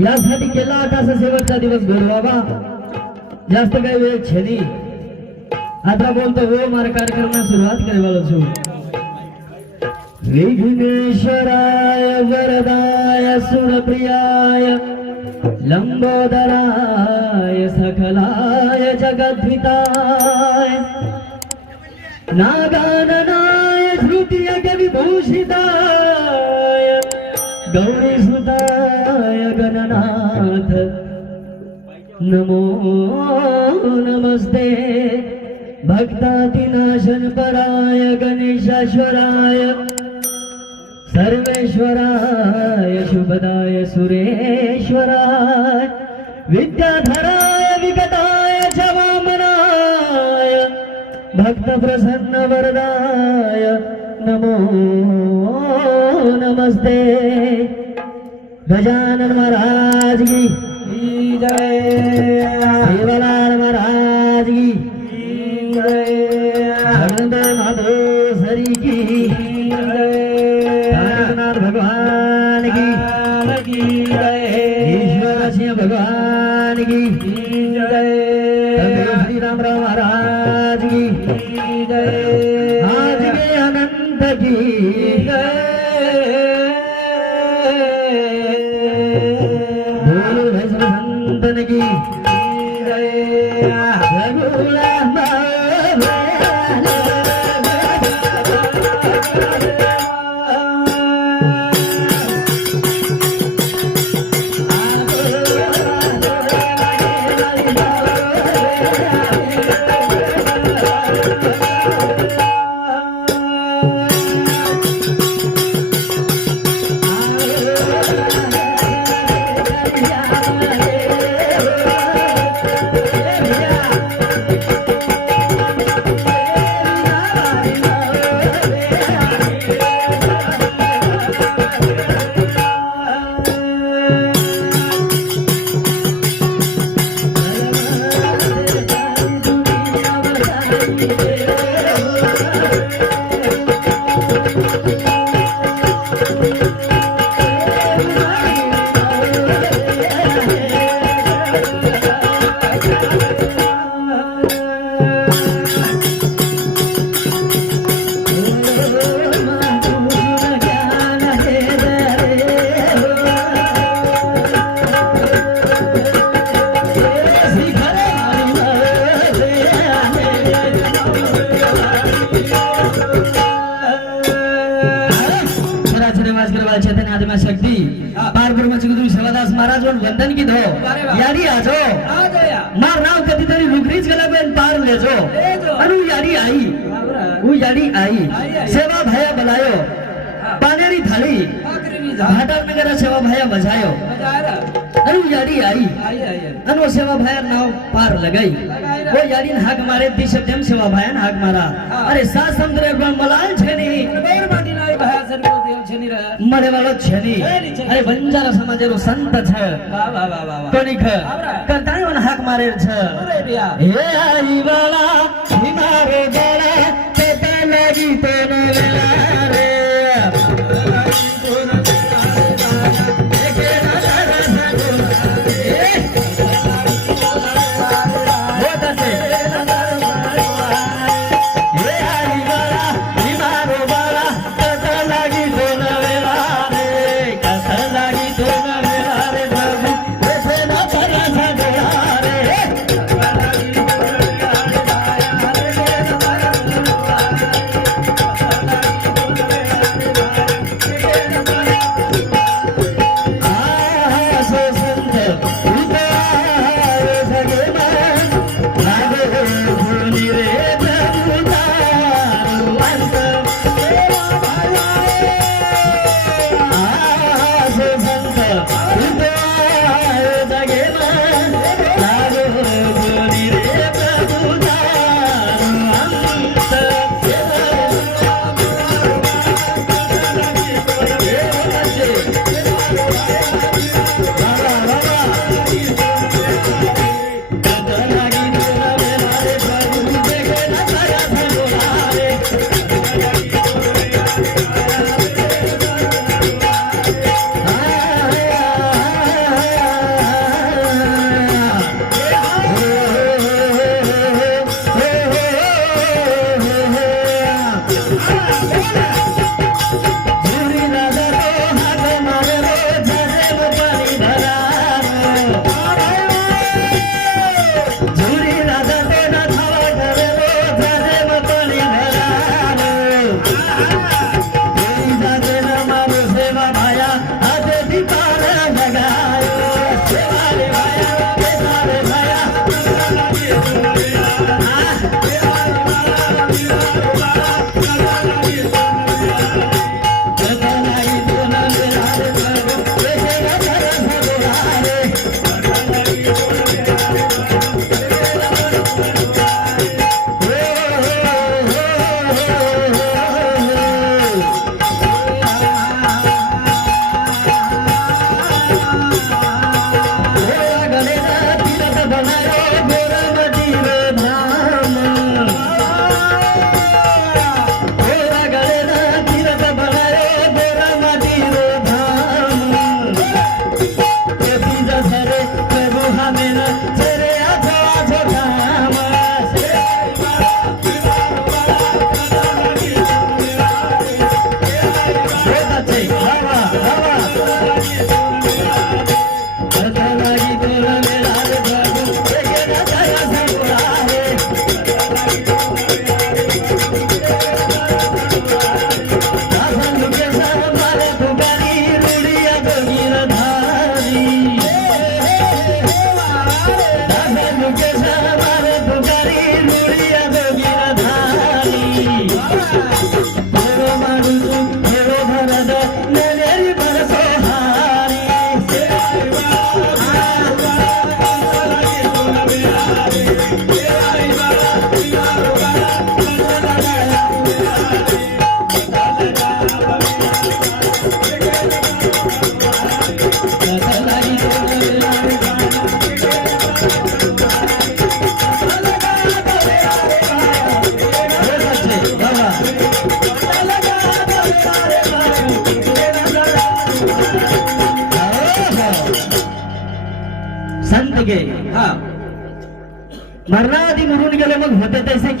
यासाठी केला आकाश शेवटचा दिवस घडवावा जास्त काही वेळ छेदी आता बोलतो हो मार कार्यक्रमाला सुरुवात करायला છું विघ्नेश्वराय वरदाय सुरप्रियाय लंबोदराय सकलाय जगद्विताय नागाननाय श्रुतीय कविभूषिताय गौरीसुताय गणनाथ नमो नमस्ते। भक्तातिनाशन पराय गणेशाश्वराय। सर्वेश्वराय शुभदाय सुरेश्वराय। विद्याधराय विगताय च वामनाय। भक्तप्रसन्नवरदाय वरदाय। नमो नमस्ते। गजानन महाराज की। जय। सेवालाल उ यारी आई सेवा भया बलायो पानेरी थाळी घाटात नगरा सेवा भया बजायो अनु यारी आई अनु सेवा भया नाव पार लगाई वो यारी हाक मारे ती शब्दम सेवा भयान हाक मारा अरे सात समुद्र एकदम मलाल छेनी મળે વાળો છે ની અરે બંજારા સમાજેરો સંત છે કોની ખ કરતાય વન હાક મારે છે હે આઈ વાળા હિમારે વાળા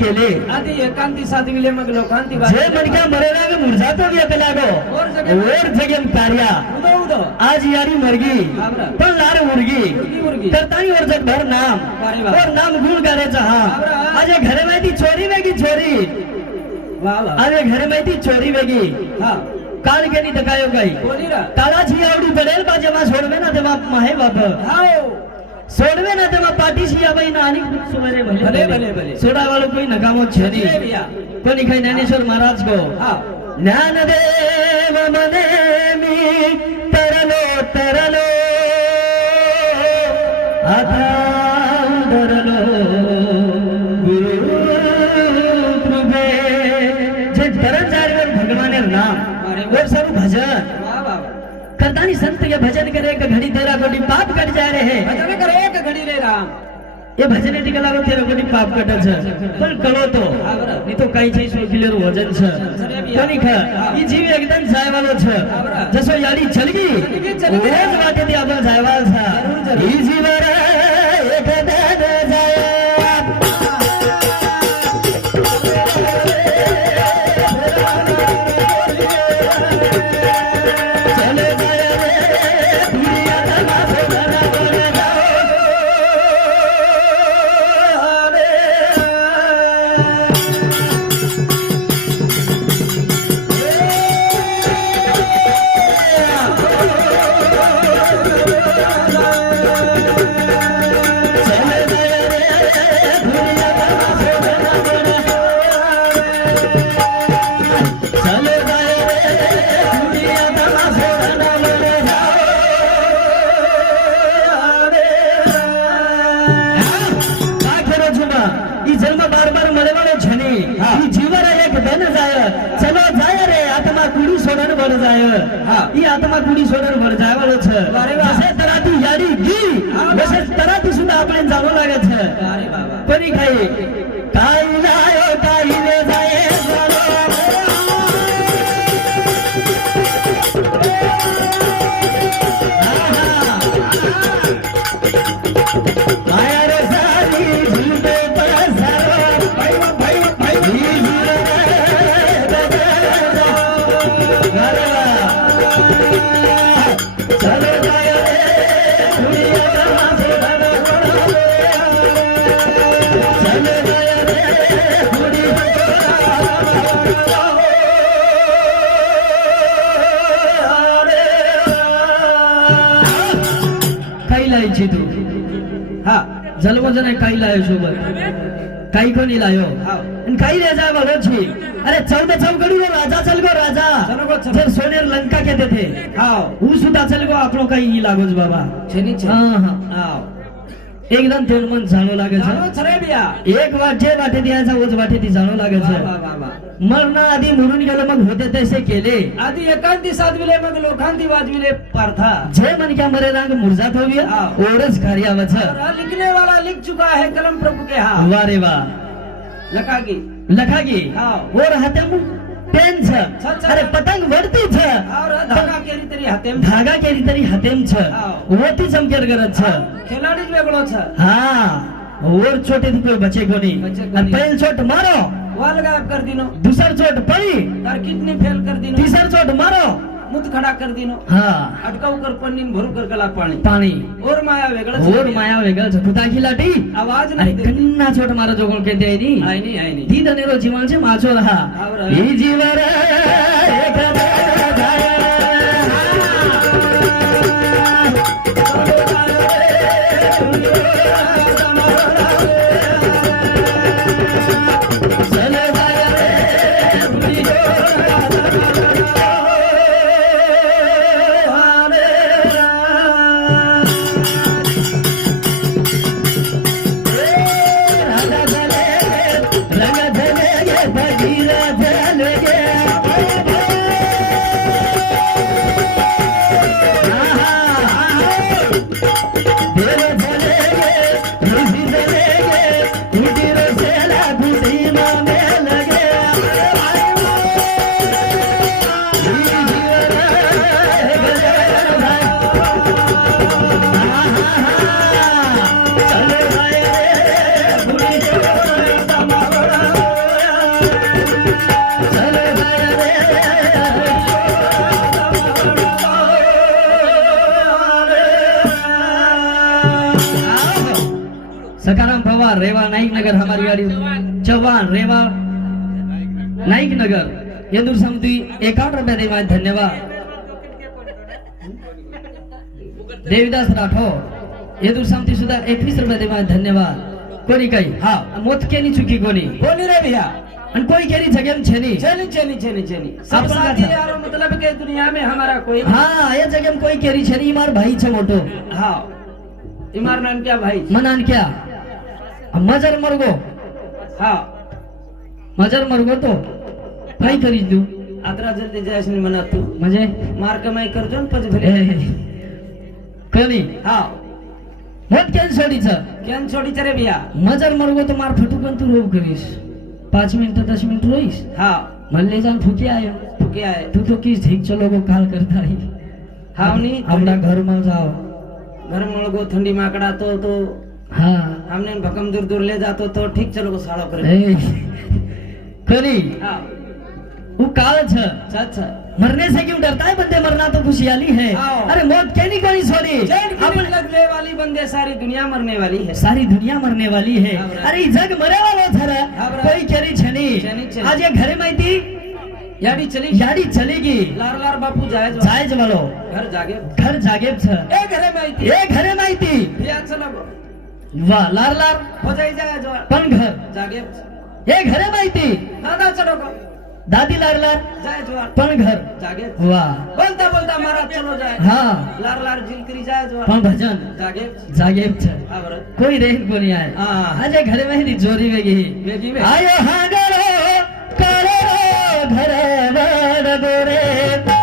केले आधी एकांती साधविले मग लोकांती जे मणक्या मरेला मुरझातो व्यत लागो और जगेम कार्या. उदो उदो. आज यारी मरगी. पण लार उरगी. करतानी और जगभर नाम. और नाम गुण करायचा हा आज घरे माहिती चोरी वेगी चोरी. वा आज घरे माहिती चोरी वेगी. हा. काल केली तर काय काही काळाची आवडी पडेल बा जेव्हा सोडवे ना तेव्हा माहे बाप. हाओ. सोडवे ना तेव्हा पाठीशी या बाई ना आणि सुमारे भले, भले, भले. सोडा वालो कोई नकामो छेनी जय भैया. कोणी काही ज्ञानेश्वर महाराज को हा ज्ञानदेव मने मी तरलो तरलो आता उदरलो गुरु कृपे जे तरत जायवर भगवानेर नाम अरे वा. वो सब भजन वा वा करतानी संत ये भजन करे एक घड़ी तेरा कोटी એ ભજન એટલી કલાકો તે લોકોની પાપ કટે છે. પણ કરો તો. ની તો કઈ છે સો વજન છે. કોની ખર ઈ જીવ એકદમ જાયવાલો છે. જસો યારી ચલગી એ જ વાતે થી આપણે જાયવાલ છે. ઈ જીવ જાય ઈ આત્મા ગુડી સોડર ભર જાવેલો છે વસે તરાતી યારી ગી વસે તરાતી સુધા આપણે જાવો લાગે છે પરી ખાઈ કાઈ લાયો हा जलवजन काही लायो सोबत. काही कोणी लायो. काही राजा भगत जी अरे चौदा चौकडू गो राजा चल गो राजा. सोने लंका के देते हाव. ऊ सुद्धा चल गो आपलो काही लागोच बाबा. हा हा. एकदम तेल मन जाणो लागे एक वाटे वाटे द्यायचा ओच वाटे ती जाणो लागे बाबा मरणा आधी म्हणून गेलो मग होते तसे केले. आधी एकांती साधविले मग लोकांती वाजविले पार्था. जय मनक्या मरे रांग मुरजात होवी ओरच कार्यावच लिखने वाला लिख चुका है कलम प्रभु के हा. वारे वा. लखागी लखागी वो राहते पेन छ. अरे पतंग वरती छ. धागा केरी तरी हातेम धागा केरी तरी हातेम छ. वरती चमकेर गरज छ. खिलाडीच वेगळो छ. हा. वर छोटे तिकडे बचे कोनी पेन छोट मारो. बॉल गायब कर दिनो दूसर चोट पड़ी तार किडनी फेल कर दिनो तीसर चोट मारो मुत खड़ा कर दिनो हां अटकाऊ कर पन्नी भरू कर गला पानी पानी और माया वेगल और माया वेगळ छ कुता की लाटी आवाज नाही अरे कन्ना चोट मारो जोगळ के दे नी आई नी आई नी दी दनेरो जीवन छे माछो रहा ई जीव रे रवा रेवा नाइक नगर यदुर समिति एकाग्र में देवा धन्यवाद. देवीदास राठौर यदुर समिति सुधा एक रुपया देवा धन्यवाद. कोनी कही? हाँ मोत के नहीं चुकी कोनी कोनी रे भैया. अन कोई केरी जगह में छेनी. छेनी छेनी छेनी छेनी. सब साथी यार मतलब के दुनिया में हमारा कोई हाँ ये जगह में कोई केरी छेनी इमार भाई छे मोटो. हाँ. इमार नाम क्या भाई मनान क्या मजर मर्गो. हा. मजार मरगतो काय करी तू. अकरा जर ते जायचं म्हणा तू. म्हणजे? मार्क माय करतो ना पच भले कमी. हा. मत कॅन सोडीच कॅन सोडीच रे बिया. मजार तो मार फुटू पण तू रोग करीस. पाच मिनिट दस मिनिट रोईस? हा. म्हणले जाऊन फुके आहे. फुके आहे. तू तो किस ठीक चलो गो काल करता हा आपला घर मग जाओ घर मळगो थंडी माकडा तो तो. हाँ। हमने भकम दूर दूर ले जातो तो ठीक चलो को साड़ो करे। ए, करी? हाँ। वो काल छ। अच्छा मरने से क्यों डरता है बंदे? मरना तो खुशहाली है। अरे मौत कहनी कोई सोनी चैन की अपन- नींद लगने वाली बंदे सारी दुनिया मरने वाली है। सारी दुनिया मरने वाली है। हाँ। अरे जग मरे वालो थरा हाँ। कोई केरी छनी। आज ये घरे माहिती याडी चली। याडी चलेगी। लार लार बापू जाए जो जायज वालो। घर जागे। घर जागे छ ए घरे माहिती ये घरे माहिती या चला वाह लार लार. हो जो पण घर. जागे. ये घरे माहिती. दादा चलो गो. दादी लार लार. जाए जो पण घर. जागे. वाह बोलता बोलता मारा चलो जाए हाँ. लार लार जिल करी जाए जो पण भजन. जागे. जागे हा कोई रेन कोणी आहे. हा. आज घरे माहिती जोरी वेगळी. वेगळी वेगळी. आयो हा गरो काळो घर वर गोरे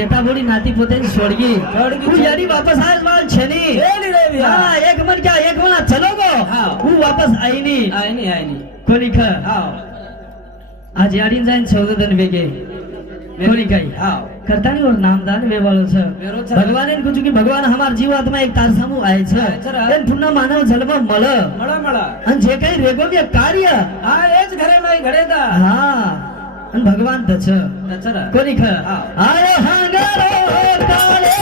बेटा बोली नाती पोते छोड़गी छोड़गी, तू यारी वापस आए माल छनी છેલી રે ભ્યા हाँ एक मन क्या एक मना चलो गो हाँ। वो वापस आई नहीं આય ની આય ની कोणी ख હા आज यारी जाइन चौदह दिन वेगे कोणी काही હા કરતા નહીં ઓર નામદાન વેવાળો છે વેરો છે. ભગવાને એમ કીધું કે ભગવાન અમાર જીવાત્મા એક તાર સામું આય છે આય છે રા. એમ ઠુના માનવ જન્મ મળે મળા મળા અને જે કઈ રેગોગ્ય કાર્ય હા એ જ ઘરે માં ઘડે તા હા आणि भगवान दच दचरा कोणी खरं? अरे हांगा रो काळे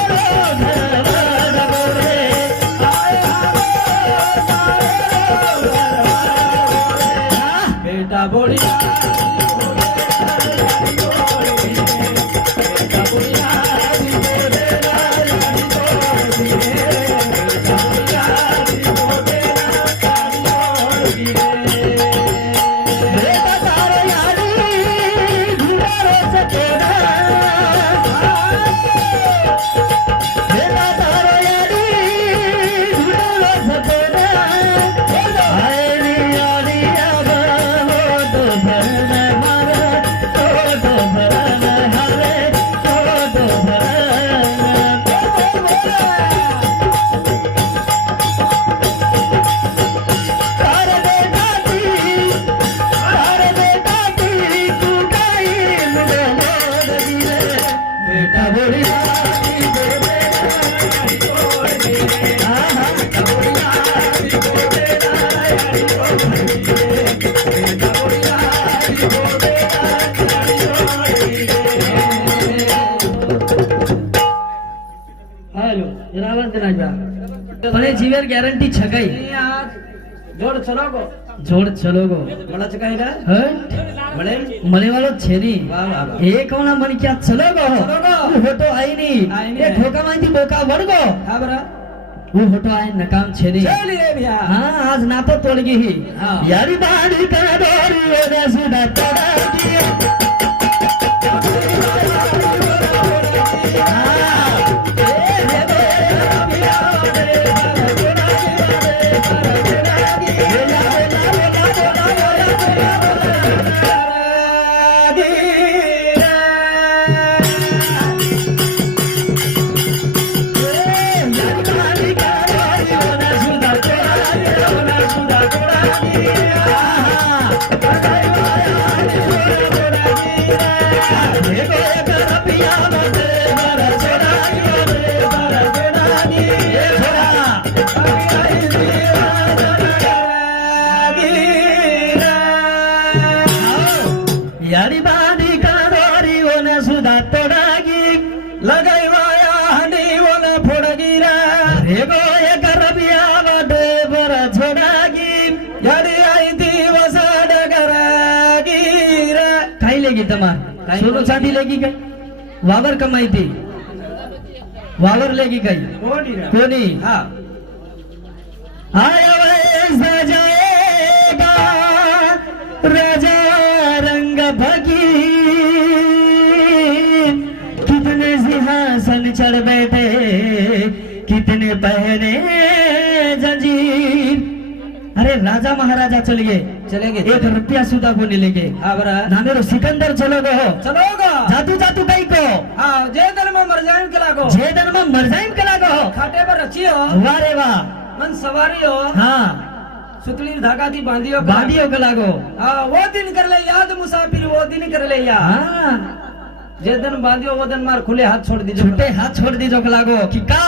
ભલે જીવન ગેરંટી છગાઈ જોડ છલોગો. જોડ છલોગો. મળે છગાઈ હે? મળે મળે વાળો છે ની. એ કોના મન ક્યાં છલોગો? છલોગો. હોટો આઈ ની. એ ઠોકા માંથી બોકા વળગો. હા બરાબર वो होता है नकाम छेड़ी हाँ आज ना तो तोड़ गई यारी बारी का डोरी सोनू चांदी लेगी गई वावर कमाई थी। वावर लेगी गई। कोनी हाँ आया राजा रंग भगी। कितने सिंहासन चढ़ बैठे कितने पहने अरे राजा महाराजा चलिए। चलेंगे। एक रुपया सुधा को लेंगे हाँ, नानेरो सिकंदर चलो चलोगे। हो चलो जादू जादू कई को। हाँ, जय धर्म मर जाए कला कलागो जय धर्म मर जाए कला कलागो खाटे पर रची हो। वाह वाह। मन सवारी हो। हाँ। सुतली धागा दी बांधियो बांधियो कलागो हाँ वो दिन कर ले याद मुसाफिर वो दिन कर ले याद। हाँ। जय धर्म बांधियो वो दिन मार खुले हाथ छोड़ दीजिए छोटे हाथ छोड़ दीजिए कला कलागो कि का?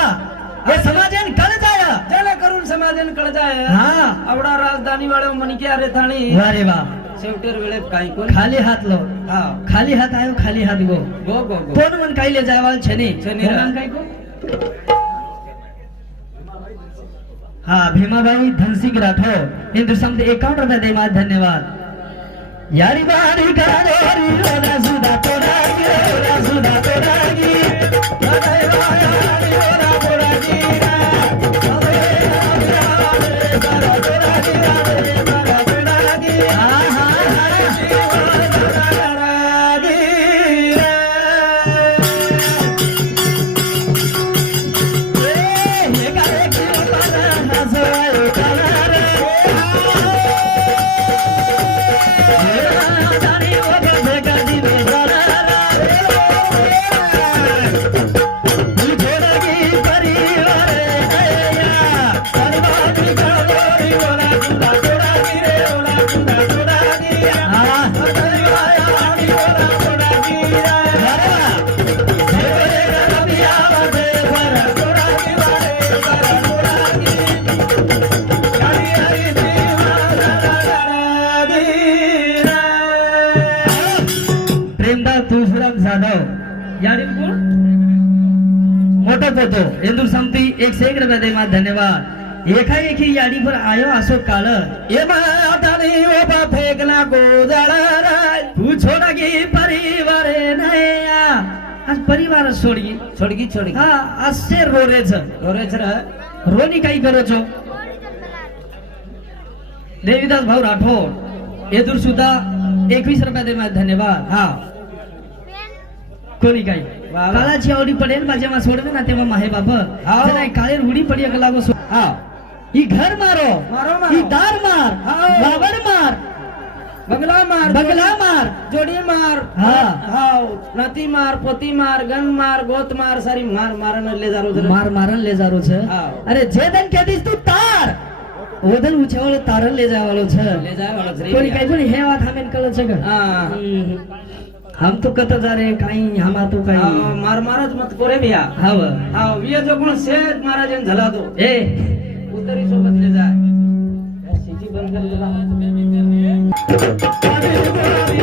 ये समाज समाजन कल जाए। त्याला करून समाधान कळताय आवडा राजधानी वाडा मणिक्या रेथाणी अरे वा शेवटेर वेळेत काही को खाली हात लो हा खाली हात आयो खाली हात गो गो गो कोण मन कायले जावाल छनी छनी काय कोण हा भीमाबाई धनसिंग राठोड हिंदू संत एकावन्न रुपये देवा धन्यवाद यारी बारी करोरी रोना सुधा तो रागी रोना सुधा तो रागी रोना रोना तो रागी होतो एक रुपया दे धन्यवाद। एकाएकी याडीवर आयो असो काळ ए मातानी ओबा फेकला गोजाळा तू छोडगी परिवारे आज परिवार छोडगी। छोडगी छोडगी। हाँ, रो असे रोरे छ रोरे छ રોની કઈ કરો છો દેવીદાસ ભાવ રાઠોડ એદુર સુધા दे રૂપિયા धन्यवाद। ધન્યવાદ હા કોની काळाची आवडी पडेल माझ्या मा सोडवे ना तेव्हा माहे बाबा. हो. काळे काळेर उडी पडी अगला लागो हा. ही घर मारो. मारो ही दार मार. हो. बाबर मार. बगला मार बगला मार. जोडी मार. हा. हाव नती मार पोती मार गन मार गोत मार सारी मार मारन ले जारो छे मार मारन ले जारो छे. अरे जे दन के दिस तू तार. ओदन उछावल तारन ले जावालो छ. ले जावालो छे कोई कई पण हे વાત हमें कलो छे का? हां. हम तो कत जा रे काही हमा तो काही। मार मारच मत कोरे बिया हाव। हाव विय जो कोण सेज महाराजन झाला तो ए। उतरी सोबत ले जाय या सिटी बंद कर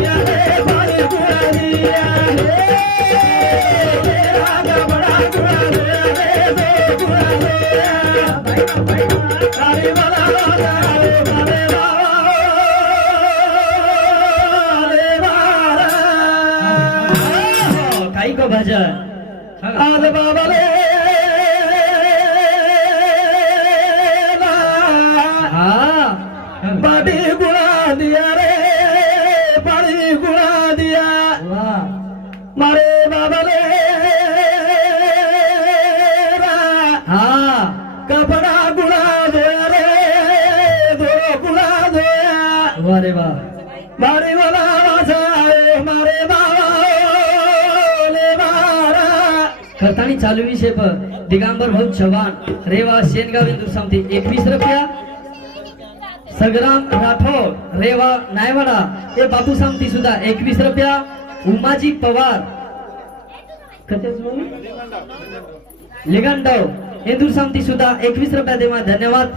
তাই গো বাজার আর বাবা হ্যাঁ, বাড়ি গুড়া দিয়া चालू विषय पर दिगंबर भाऊ चव्हाण रेवा शेनगाव इंदूर समती एकवीस रुपया. सगराम राठोड रेवा नायवाडा हे बापू समती सुद्धा एकवीस रुपया. उमाजी पवार. लिगंडव. इंदूर समती सुद्धा एकवीस रुपया देवा धन्यवाद.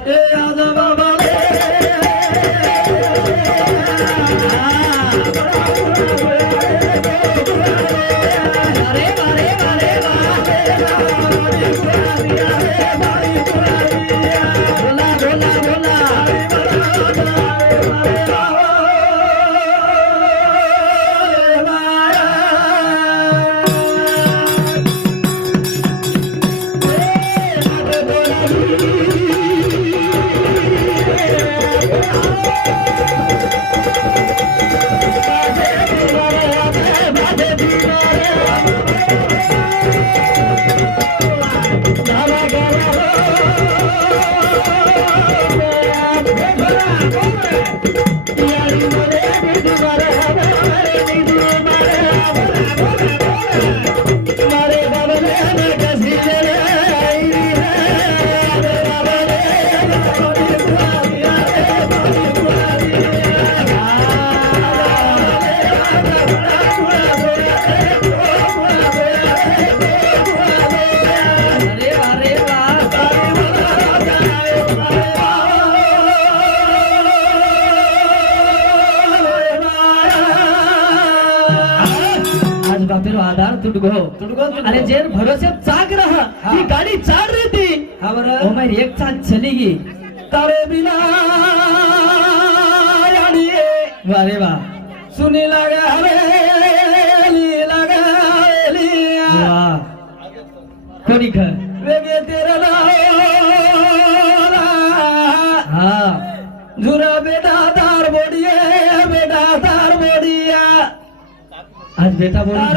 बरं. ओ मैं एक चाल चली गई तारे बिना याडिये वारे वाह सुनी लगा हवेली लगा हवेलिया. वाह कोणी घर वेगे तेरा लावला. हाँ झुरा बेटा तार बोडिये बेटा तार बोडिया आज बेटा तार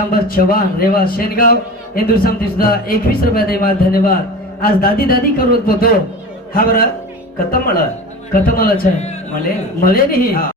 दिगंबर चव्हाण रेवा शेनगाव. इंदूर समती सुद्धा एकवीस रुपया देवा धन्यवाद. आज दादी दादी करत होतो. हा बरं कथं मळ आहे मले मले नाही